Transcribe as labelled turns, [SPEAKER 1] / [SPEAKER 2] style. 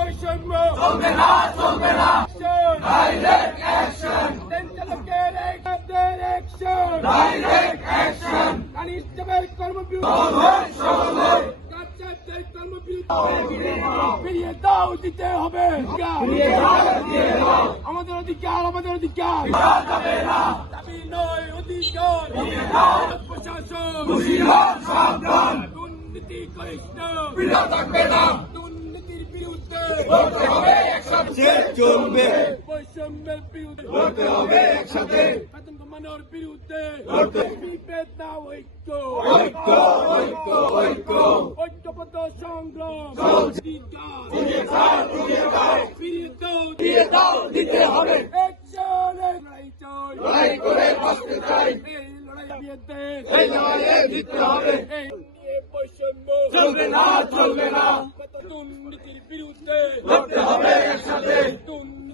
[SPEAKER 1] বৈষম্য।
[SPEAKER 2] চলবে না চলবে না! ডাইরেক্ট অ্যাকশন
[SPEAKER 1] ট্রেন চালকের একদের অ্যাকশন
[SPEAKER 2] ডাইরেক্ট অ্যাকশন
[SPEAKER 1] কানিস্টেবল কর্মবিরতি।
[SPEAKER 2] সবাই সবাই
[SPEAKER 1] কাচ্চাদের কর্মবিরতি। ফিরিয়ে দাও দিতে হবে। আমাদের অধিকার আমাদের অধিকার।
[SPEAKER 2] যাবে না।
[SPEAKER 1] দাবি নয় অধিকার। প্রশাসন। দুর্নীতি করিস না।
[SPEAKER 2] বিনা থাকবে না। লড়তে হবে একসাথে। চলবে।
[SPEAKER 1] বৈষম্যের বিরুদ্ধে।
[SPEAKER 2] লড়তে হবে একসাথে।
[SPEAKER 1] বেতন কমানোর বিরুদ্ধে।
[SPEAKER 2] লড়তে।
[SPEAKER 1] বিভেদ না ঐক্য।
[SPEAKER 2] ঐক্য ঐক্য ঐক্য।
[SPEAKER 1] ঐক্যবদ্ধ সংগ্রাম।
[SPEAKER 2] চলছে। দিয়ে দাও দিয়ে দাও।
[SPEAKER 1] ফিরিয়ে দাও।
[SPEAKER 2] দিয়ে দাও দিতে হবে!
[SPEAKER 1] লড়াই
[SPEAKER 2] করে বাঁচতে চাই।
[SPEAKER 1] এই
[SPEAKER 2] লড়াইয়ে জিততে হবে। চলবে না চলবে না।
[SPEAKER 1] বিরুদ্ধে
[SPEAKER 2] লড়তে হবে